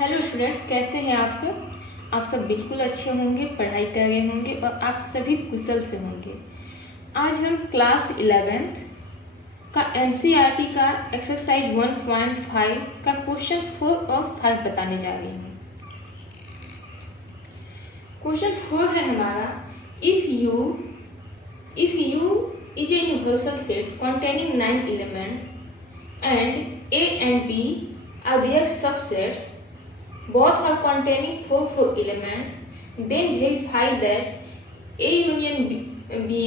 Hello students, कैसे हैं आप सब। आप सब बिल्कुल अच्छे होंगे, पढ़ाई कर रहे होंगे और आप सभी कुशल से होंगे। आज हम क्लास 11th का एनसीईआरटी का एक्सरसाइज 1.5 का क्वेश्चन 4 और 5 बताने जा रहे हैं। क्वेश्चन 4 है हमारा, if you is a universal set containing 9 elements and A and B are their subsets, both are containing 4 elements, then verify that A union B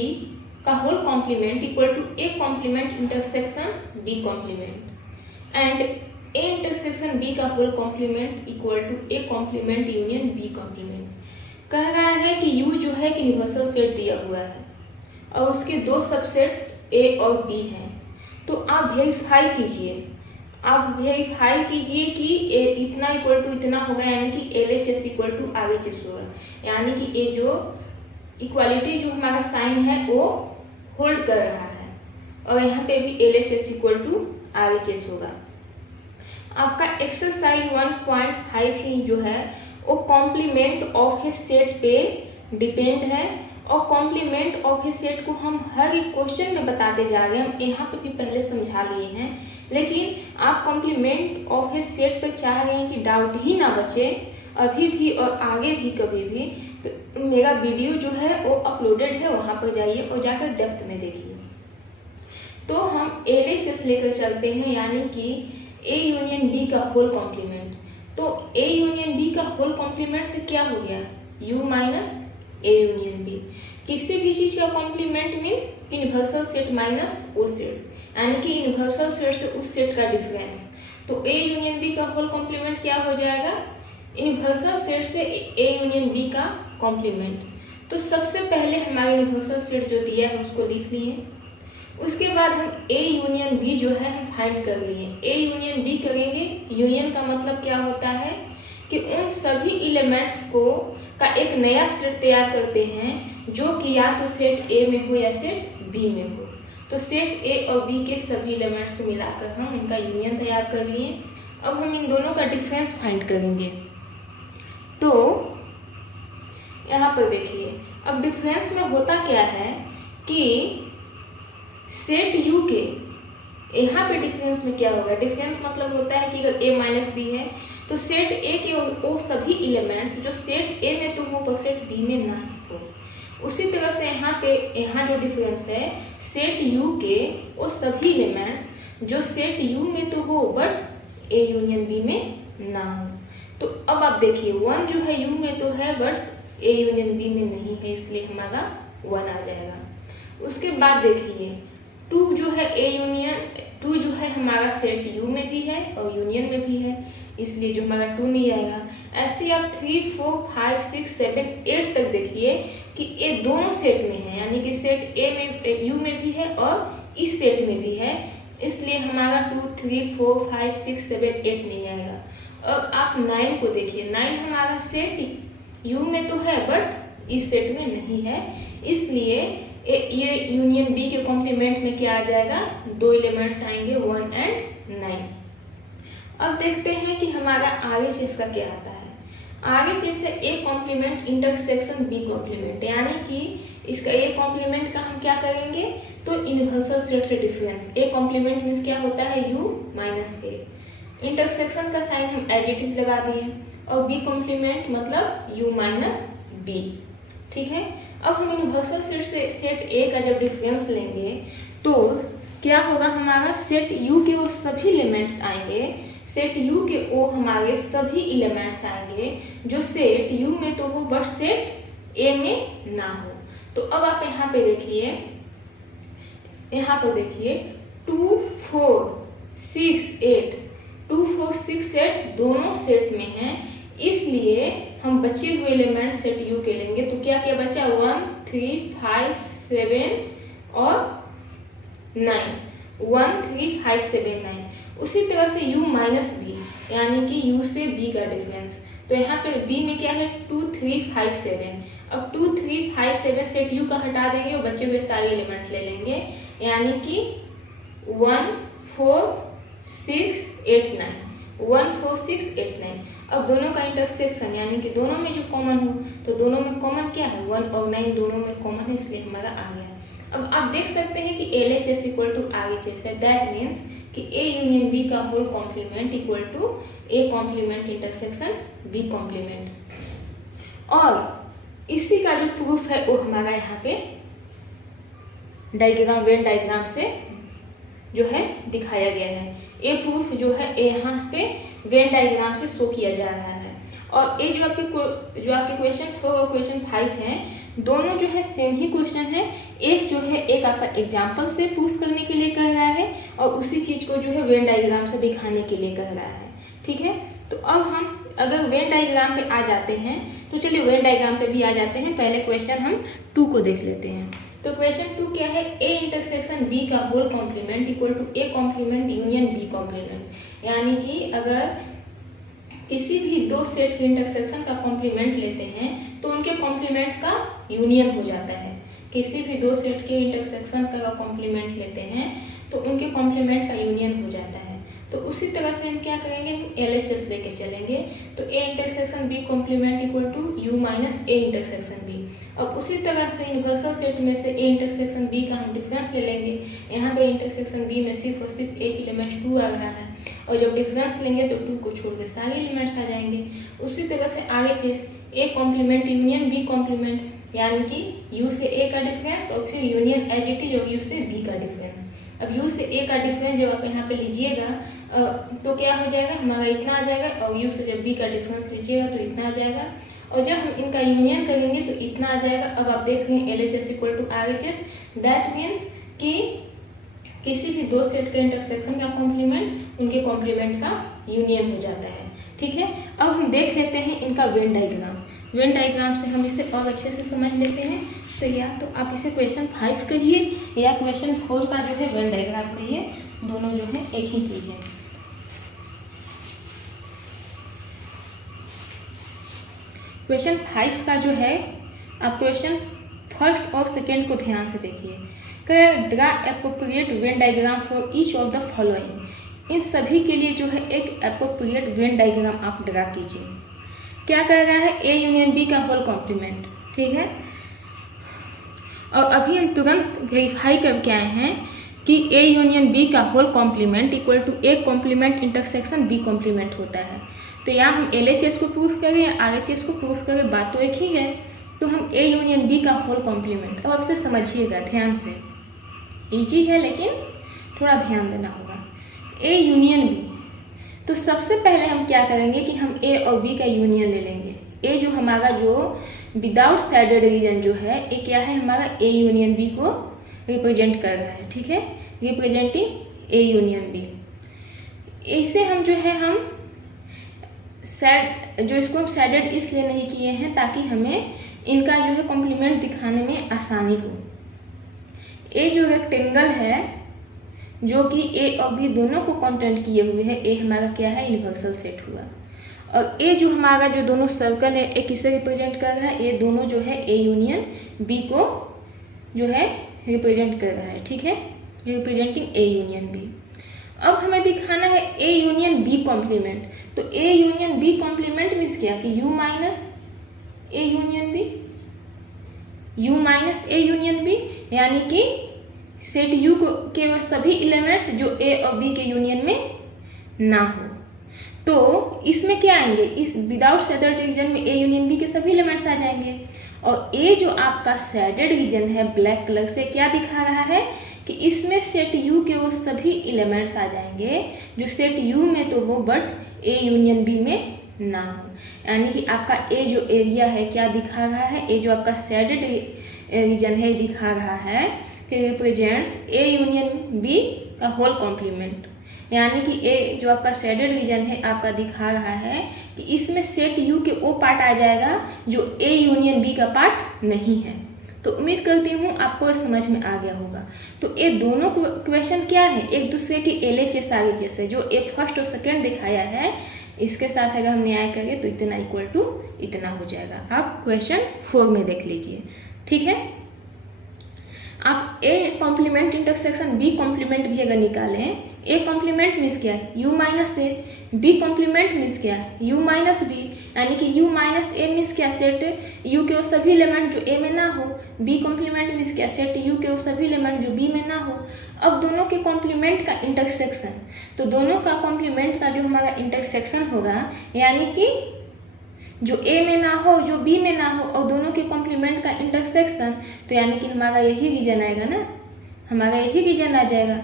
का whole complement equal to A complement intersection B complement and A intersection B का whole complement equal to A complement union B complement। कह रहा है कि U जो है कि universal set दिया हुआ है और उसके दो सबसेट्स A और B हैं। तो आप वेरीफाई कीजिए कि ए इतना इक्वल टू इतना होगा, यानी कि LHS इक्वल टू RHS होगा, यानी कि ये जो इक्वालिटी जो हमारा साइन है वो होल्ड कर रहा है और यहाँ पे भी LHS इक्वल टू RHS होगा। आपका एक्सरसाइज 1.5 ही जो है वो कॉम्प्लीमेंट ऑफ ए सेट पे डिपेंड है और कॉम्प्लीमेंट ऑफ ए सेट को हम हर एक क्वेश्चन में बताते जा रहे हैं। हम यहाँ पे भी पहले समझा लिए हैं, लेकिन आप कॉम्प्लीमेंट ऑफ ए सेट पर चाह रहे हैं कि डाउट ही ना बचे अभी भी और आगे भी कभी भी, तो मेरा वीडियो जो है वो अपलोडेड है, वहाँ पर जाइए और जाकर डेप्थ में देखिए। तो हम LHS लेकर चलते हैं, यानी कि A यूनियन B का होल कॉम्प्लीमेंट। तो A यूनियन B का होल कॉम्प्लीमेंट से क्या हो गया, U minus A union B। किसी भी चीज़ का complement means universal set minus O set, यानी कि यूनिवर्सल सेट से उस सेट का डिफरेंस। तो A यूनियन B का होल कॉम्प्लीमेंट क्या हो जाएगा, यूनिवर्सल सेट से A यूनियन B का कॉम्प्लीमेंट। तो सबसे पहले हमारा यूनिवर्सल सेट जो दिया है उसको लिख लिए, उसके बाद हम A यूनियन B जो है हम फाइंड कर लिए। A यूनियन B करेंगे, यूनियन का मतलब क्या होता है कि उन सभी एलिमेंट्स को का एक नया सेट तैयार करते हैं जो कि या तो सेट A में हो या सेट B में हो। तो सेट A और B के सभी एलिमेंट्स को मिलाकर हम उनका यूनियन तैयार कर लिए। अब हम इन दोनों का डिफरेंस फाइंड करेंगे। तो यहाँ पर देखिए, अब डिफरेंस में होता क्या है कि सेट U के यहाँ पे डिफरेंस में क्या होगा, डिफरेंस मतलब होता है कि अगर A माइनस B है तो सेट A के वो सभी एलिमेंट्स जो सेट A में तो हो पर सेट B में ना हो। उसी तरह से यहाँ जो डिफरेंस है सेट U के वो सभी एलिमेंट्स जो सेट U में तो हो बट A यूनियन B में ना हो। तो अब आप देखिए 1 जो है U में तो है बट A यूनियन B में नहीं है, इसलिए हमारा 1 आ जाएगा। उसके बाद देखिए 2 जो है A जो है हमारा सेट U में भी है और यूनियन में भी है, इसलिए जो हमारा 2 नहीं आएगा। ऐसे आप 3, 4, 5, 6, 7, 8 तक देखिए कि ये दोनों सेट में है, यानी कि सेट A में U में भी है और इस सेट में भी है, इसलिए हमारा 2, 3, 4, 5, 6, 7, 8 नहीं आएगा। और आप 9 को देखिए, 9 हमारा सेट U में तो है बट इस सेट में नहीं है, इसलिए ये यूनियन B के कॉम्प्लीमेंट में क्या आ जाएगा, 2 एलिमेंट्स आएंगे 1 एंड 9। अब देखते हैं कि हमारा RHS का क्या आता है। RHS से A complement intersection B complement, यानी कि इसका A कॉम्प्लीमेंट का हम क्या करेंगे, तो यूनिवर्सल सेट से डिफरेंस। A कॉम्प्लीमेंट मीन्स क्या होता है, U माइनस A। इंटरसेक्शन का साइन हम एज इट इज लगा दिए और B कॉम्प्लीमेंट मतलब U माइनस B। ठीक है, अब हम यूनिवर्सल सेट से सेट A का जब डिफरेंस लेंगे तो क्या होगा, हमारा सेट U के वो सभी एलिमेंट्स आएंगे, सेट U के वो हमारे सभी एलिमेंट्स आएंगे जो सेट U में तो हो बट सेट A में ना हो। तो अब आप यहाँ पे देखिए 2, 4, 6, 8, 2, 4, 6, 8 दोनों सेट में हैं, इसलिए हम बचे हुए एलिमेंट सेट U के लेंगे। तो क्या क्या बचा, 1, 3, 5, 7 और 9, 1, 3, 5, 7, 9। उसी तरह से U माइनस B, यानी कि U से B का डिफरेंस। तो यहाँ पे B में क्या है, 2, 3, 5, 7। अब 2, 3, 5, 7 सेट U का हटा देंगे और बचे हुए सारे एलिमेंट ले लेंगे, यानी कि 1, 4, 6, 8, 9। 1 4 6 8 9। अब दोनों का इंटरसेक्शन यानी कि दोनों में जो कॉमन हो, तो दोनों में कॉमन क्या है, 1 और 9 दोनों में कॉमन है, इसलिए हमारा आ गया। अब आप देख सकते हैं कि LHS इक्वल टू RHS है। दैट मीन्स कि A यूनियन B का whole complement equal to A complement intersection B complement. और इसी का जो प्रूफ है वो हमारा यहाँ पे डायग्राम, वेन डायग्राम से जो है दिखाया गया है। ये प्रूफ जो है यहाँ पे वेन डायग्राम से शो किया जा रहा है। और ये जो आपके क्वेश्चन 4 और क्वेश्चन 5 हैं, दोनों जो है सेम ही क्वेश्चन है। एक जो है एक आपका एग्जाम्पल से प्रूफ करने के लिए कह रहा है और उसी चीज़ को जो है वेन डायग्राम से दिखाने के लिए कह रहा है। ठीक है, तो अब हम अगर वेन डायग्राम पे आ जाते हैं तो चलिए वेन डायग्राम पे भी आ जाते हैं। पहले क्वेश्चन हम 2 को देख लेते हैं। तो क्वेश्चन 2 क्या है, A इंटरसेक्शन B का whole complement equal to A complement union B complement. यानी कि अगर किसी भी दो सेट के इंटरसेक्शन का कॉम्प्लीमेंट लेते हैं तो उनके कॉम्प्लीमेंट्स का यूनियन हो जाता है। किसी भी दो सेट के इंटरसेक्शन का कॉम्प्लीमेंट लेते हैं तो उनके कॉम्प्लीमेंट का यूनियन हो जाता है। तो उसी तरह से हम क्या करेंगे, हम LHS लेके चलेंगे। तो A intersection B complement equal to U minus A intersection B। अब उसी तरह से यूनिवर्सल सेट में से A इंटरसेक्शन B का हम डिफरेंस ले लेंगे। यहाँ पे इंटरसेक्शन B में सिर्फ और सिर्फ एक एलिमेंट 2 आ रहा है और जब डिफरेंस लेंगे तो 2 को छोड़ के सारे एलिमेंट्स आ जाएंगे। उसी तरह से आगे चीज़ A complement union B complement, यानी कि U से A का डिफरेंस और फिर यूनियन एज इट इज और U से B का डिफरेंस। अब U से A का डिफरेंस जब आप यहाँ पे लीजिएगा तो क्या हो जाएगा, हमारा इतना आ जाएगा और U से जब B का डिफरेंस लीजिएगा तो इतना आ जाएगा और जब हम इनका यूनियन करेंगे तो इतना आ जाएगा। अब आप देख रहे हैं LHS equal to RHS। That means कि किसी भी दो सेट के इंटरसेक्शन का कॉम्प्लीमेंट उनके कॉम्प्लीमेंट का यूनियन हो जाता है। ठीक है, अब हम देख लेते हैं इनका वेन डायग्राम। वेन डायग्राम से हम इसे और अच्छे से समझ लेते हैं। तो या तो आप इसे क्वेश्चन 5 करिए या क्वेश्चन 4 का जो है वेन डायग्राम करिए, दोनों जो है एक ही चीज़ है। क्वेश्चन 5 का जो है, आप क्वेश्चन फर्स्ट और सेकेंड को ध्यान से देखिए। Draw appropriate Venn diagram for each of the following. इन सभी के लिए जो है एक एप्रोप्रिएट वेन डायग्राम आप ड्रा कीजिए। क्या कर रहा है, A यूनियन B का होल कॉम्प्लीमेंट। ठीक है, और अभी हम तुरंत वेरीफाई करके आए हैं कि A यूनियन B का whole complement equal to A complement intersection B complement होता है। तो यहाँ हम LHS को प्रूफ करें या RHS को प्रूफ करें, बात तो एक ही है। तो हम A यूनियन B का होल कॉम्प्लीमेंट, अब आपसे समझिएगा ध्यान से, इजी है लेकिन थोड़ा ध्यान देना होगा। A यूनियन B, तो सबसे पहले हम क्या करेंगे कि हम A और B का यूनियन ले लेंगे। A जो हमारा जो विदाउट सैडेड रीजन जो है, ये क्या है, हमारा A यूनियन B को रिप्रेजेंट कर रहा है। ठीक है, रिप्रेजेंटिंग A यूनियन B। इसे हम जो है हम इसको हम सैडेड इसलिए नहीं किए हैं ताकि हमें इनका जो है कॉम्प्लीमेंट दिखाने में आसानी हो। A जो रेक्टेंगल है जो कि A और B दोनों को कंटेंट किए हुए है, A हमारा क्या है, यूनिवर्सल सेट हुआ। और A जो हमारा जो दोनों सर्कल है, A किसे रिप्रेजेंट कर रहा है, ये दोनों जो है A यूनियन B को जो है रिप्रेजेंट कर रहा है। ठीक है, रिप्रेजेंटिंग A यूनियन B। अब हमें दिखाना है A यूनियन B कॉम्प्लीमेंट। तो A union B complement means क्या कि U minus A union B, U minus A union B, यानी कि सेट U के वो सभी एलिमेंट्स जो A और B के यूनियन में ना हो। तो इसमें क्या आएंगे, इस विदाउट सैडेड रीजन में A यूनियन B के सभी एलिमेंट्स आ जाएंगे। और A जो आपका सैडेड रीजन है ब्लैक कलर से, क्या दिखा रहा है कि इसमें सेट U के वो सभी एलिमेंट्स आ जाएंगे जो सेट U में तो हो बट A यूनियन B में ना हो। यानी कि आपका A जो एरिया है क्या दिखा रहा है, A जो आपका सैडेड रीजन है दिखा रहा है कि रिप्रेजेंट्स A यूनियन B का होल कॉम्प्लीमेंट। यानी कि A जो आपका सैडेड रीजन है आपका दिखा रहा है कि इसमें सेट U के वो पार्ट आ जाएगा जो A यूनियन B का पार्ट नहीं है। तो उम्मीद करती हूँ आपको समझ में आ गया होगा। तो ये दोनों क्वेश्चन क्या है, एक दूसरे की LHS RHS है। जो A फर्स्ट और सेकेंड दिखाया है इसके साथ अगर हम न्याय करें तो इतना इक्वल टू इतना हो जाएगा। आप क्वेश्चन 4 में देख लीजिए। ठीक है, आप A complement intersection B complement भी अगर निकालें, ए कॉम्प्लीमेंट मीन्स क्या है, U minus A. B complement means क्या है, यू माइनस बी, यानी कि यू माइनस ए मीन्स क्या, सेट यू के वो सभी एलिमेंट जो ए में ना हो। बी कॉम्प्लीमेंट मीन्स क्या, सेट यू के वो सभी एलिमेंट जो बी में ना हो। अब दोनों के कॉम्प्लीमेंट का इंटरसेक्शन, तो दोनों का कॉम्प्लीमेंट का जो हमारा इंटरसेक्शन होगा, यानी कि जो ए में ना हो जो बी में ना हो और दोनों के कॉम्प्लीमेंट का इंटरसेक्शन, तो यानी कि हमारा यही रीजन आएगा ना, हमारा यही रीजन आ जाएगा।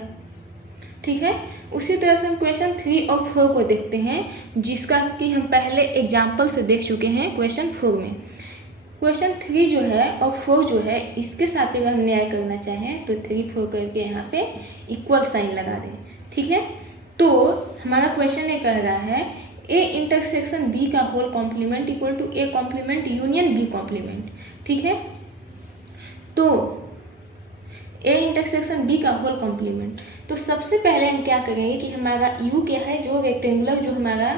ठीक है, उसी तरह से हम क्वेश्चन 3 और 4 को देखते हैं, जिसका कि हम पहले एग्जाम्पल से देख चुके हैं क्वेश्चन 4 में। क्वेश्चन 3 जो है और 4 जो है, इसके साथ अगर हम न्याय करना चाहें तो 3 4 करके यहाँ पे इक्वल साइन लगा दें। ठीक है, तो हमारा क्वेश्चन ये कह रहा है ए इंटरसेक्शन बी का whole complement equal to A complement union B complement. ठीक है, तो ए इंटरसेक्शन बी का होल कॉम्प्लीमेंट, तो सबसे पहले हम क्या करेंगे कि हमारा यू क्या है, जो रेक्टेंगुलर जो हमारा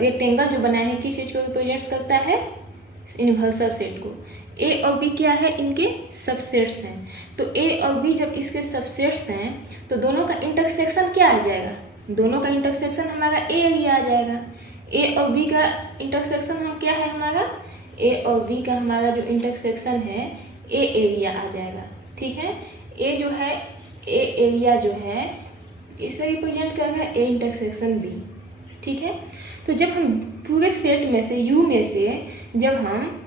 रेक्टेंगल जो बनाया है, किस चीज़ को रिप्रेजेंट्स करता है, यूनिवर्सल सेट को। ए और बी क्या है, इनके सबसेट्स हैं। तो ए और बी जब इसके सबसेट्स हैं तो दोनों का इंटरसेक्शन क्या आ जाएगा, दोनों का इंटरसेक्शन हमारा ए एरिया आ जाएगा। ए और बी का इंटरसेक्शन हम क्या है हमारा, ए और बी का हमारा जो इंटरसेक्शन है ए एरिया आ जाएगा। ठीक है, ए जो है ए एरिया जो है इसे रिप्रेजेंट कर रहा है ए इंटरसेक्शन बी। ठीक है, तो जब हम पूरे सेट में से यू में से जब हम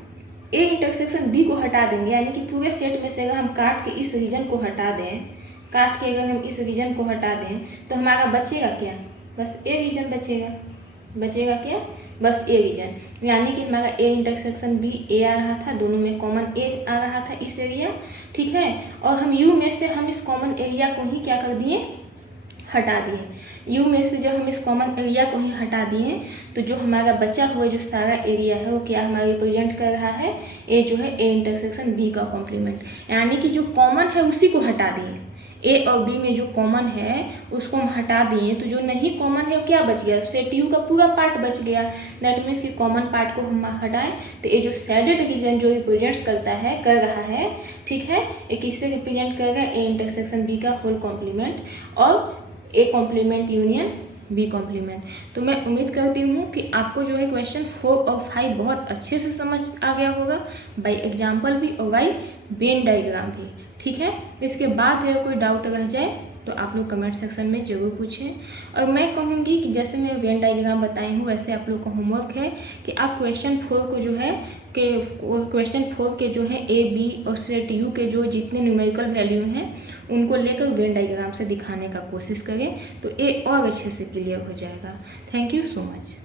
ए इंटरसेक्शन बी को हटा देंगे, यानी कि पूरे सेट में से अगर हम काट के इस रीजन को हटा दें, काट के अगर हम इस रीजन को हटा दें तो हमारा बचेगा क्या, बस ए रीजन बचेगा। बचेगा क्या, बस ए रीजन, यानी कि हमारा ए इंटरसेक्शन बी ए आ रहा था, दोनों में कॉमन ए आ रहा था इस एरिया। ठीक है, और हम यू में से हम इस कॉमन एरिया को ही क्या कर दिए, हटा दिए। यू में से जब हम इस कॉमन एरिया को ही हटा दिए तो जो हमारा बचा हुआ जो सारा एरिया है वो क्या हमारा रिप्रेजेंट कर रहा है, ए जो है ए इंटरसेक्शन बी का कॉम्प्लीमेंट, यानी कि जो कॉमन है उसी को हटा दिए। ए और बी में जो कॉमन है उसको हम हटा दिए, तो जो नहीं कॉमन है वो क्या बच गया, सेट यू का पूरा पार्ट बच गया। दैट मीन्स कि कॉमन पार्ट को हम हटाएं तो ये जो शेडेड रीजन जो रिप्रेजेंट्स करता है कर रहा है, ठीक है, ये किससे रिप्रेजेंट कर रहा है, ए इंटरसेक्शन बी का होल कॉम्प्लीमेंट और A complement union B complement. तो मैं उम्मीद करती हूँ कि आपको जो है क्वेश्चन 4 और 5 बहुत अच्छे से समझ आ गया होगा, बाई एग्जाम्पल भी और बाई वेन डायग्राम भी। ठीक है, इसके बाद अगर कोई डाउट रह जाए तो आप लोग कमेंट सेक्शन में ज़रूर पूछें। और मैं कहूँगी कि जैसे मैं वेन डायग्राम बताई हूँ वैसे आप लोग का होमवर्क है कि आप क्वेश्चन 4 को जो है कि क्वेश्चन 4 के जो है ए बी और सेट यू के जो जितने न्यूमेरिकल वैल्यू हैं उनको लेकर वेन डायग्राम से दिखाने का कोशिश करें, तो ये और अच्छे से क्लियर हो जाएगा। Thank you so much.